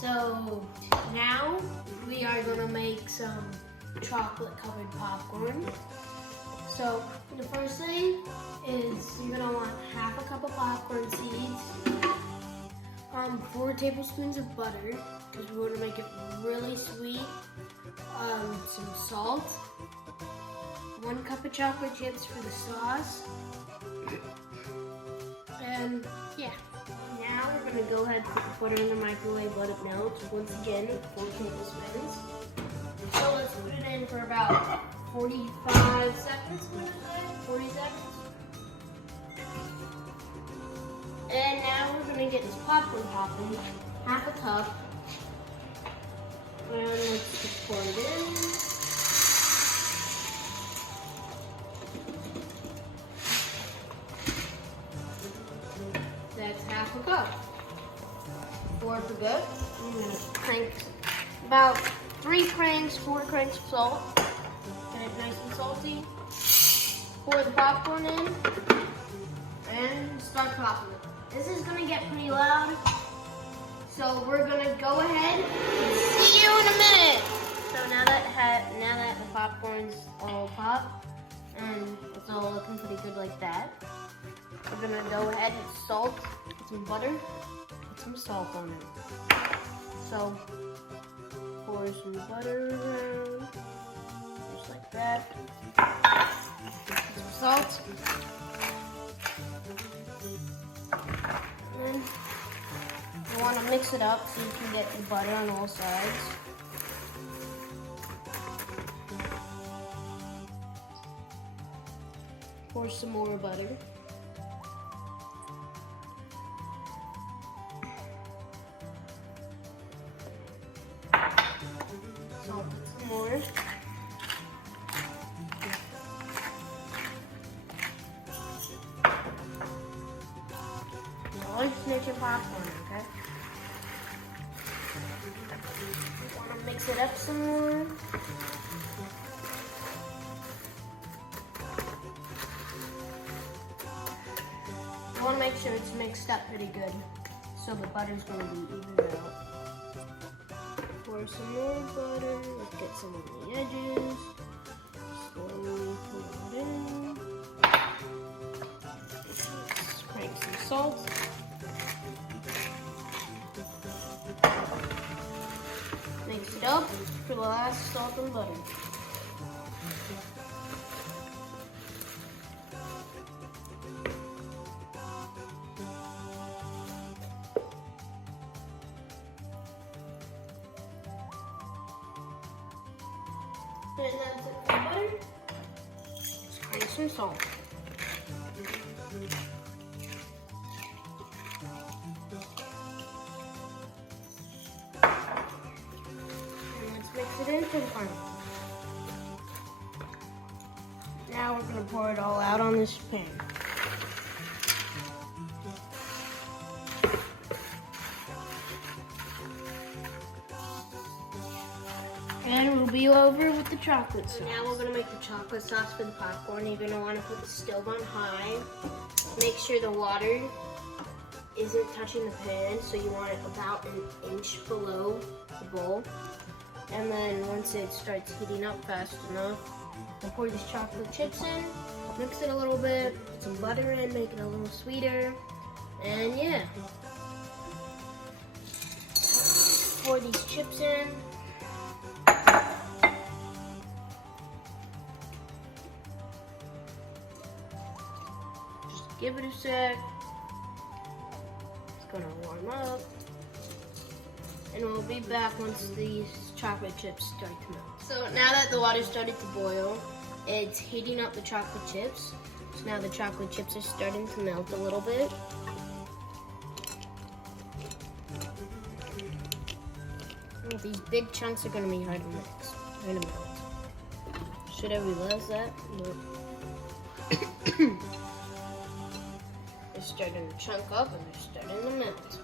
So now we are gonna make some chocolate covered popcorn. So the first thing is you're gonna want half a cup of popcorn seeds, 4 tablespoons of butter, because we want to make it really sweet, some salt, 1 cup of chocolate chips for the sauce, and yeah. Now we're going to go ahead and put the butter in the microwave, let it melt. Once again, 4 tablespoons. So let's put it in for about 45 seconds, 40 seconds. And now we're going to get this popcorn popping, half a cup. And let's just pour it in. That's half a cup. Pour for good. I'm going to crank about 3 cranks, 4 cranks of salt. Get it nice and salty. Pour the popcorn in and start popping it. This is going to get pretty loud, so we're going to go ahead and see you in a minute. So now that the popcorn's all popped and it's all looking pretty good like that, we're going to go ahead and salt, put some butter, put some salt on it. So pour some butter around, just like that. Put some salt. And then you want to mix it up so you can get the butter on all sides. Pour some more butter. Salt some more. Always mix your popcorn, okay? You want to mix it up some more. You want to make sure it's mixed up pretty good, so the butter's going to be evened out. Pour some more butter. Let's get some on the edges. Slowly pour it in. Let's crank some salt. Mix it up for the last salt and butter. And that's it for butter. Let's crank some salt. Mix it in for the final. Now we're going to pour it all out on this pan. And we'll be over with the chocolate sauce. Now we're going to make the chocolate sauce for the popcorn. You're going to want to put the stove on high. Make sure the water isn't touching the pan, so you want it about an inch below the bowl. And then once it starts heating up fast enough, I'll pour these chocolate chips in, mix it a little bit, put some butter in, make it a little sweeter, and yeah. Pour these chips in. Just give it a sec. It's gonna warm up. And we'll be back once these chocolate chips start to melt. So now that the water started to boil, it's heating up the chocolate chips. So now the chocolate chips are starting to melt a little bit. And these big chunks are going to be hard to mix. They're going to melt. Should I realize that? No. They're starting to chunk up and they're starting to melt.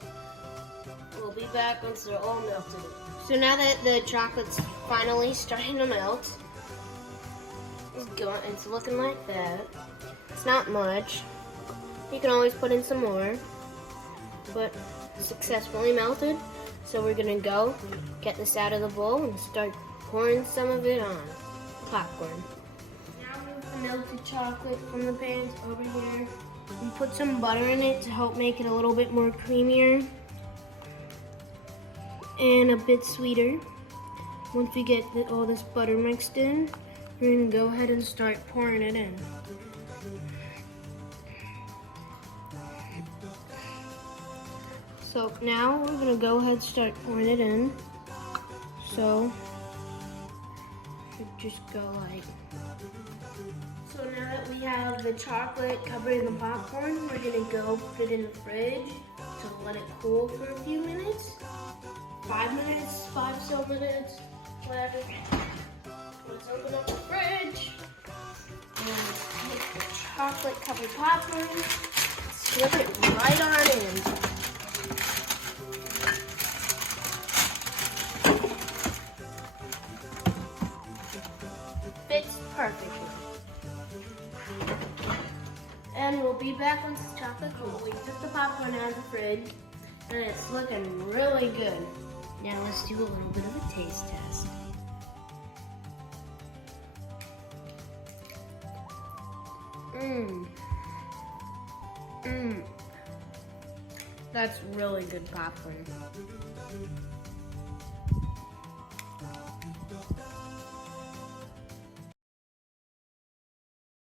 We'll be back once they're all melted. So now that the chocolate's finally starting to melt, it's looking like that. It's not much. You can always put in some more, but successfully melted. So we're gonna go get this out of the bowl and start pouring some of it on popcorn. Now move the melted chocolate from the pans over here and put some butter in it to help make it a little bit more creamier and a bit sweeter. Once we get all this butter mixed in, we're gonna go ahead and start pouring it in. So now we're gonna go ahead and start pouring it in. So just go like. So now that we have the chocolate covering the popcorn, we're gonna go put it in the fridge to let it cool for a few minutes. 5 minutes, 5 so minutes, whatever. Let's open up the fridge and take the chocolate covered popcorn, slip it right on in. Fits perfectly. And we'll be back once the chocolate cools. We took the popcorn out of the fridge and it's looking really good. Now let's do a little bit of a taste test. That's really good popcorn.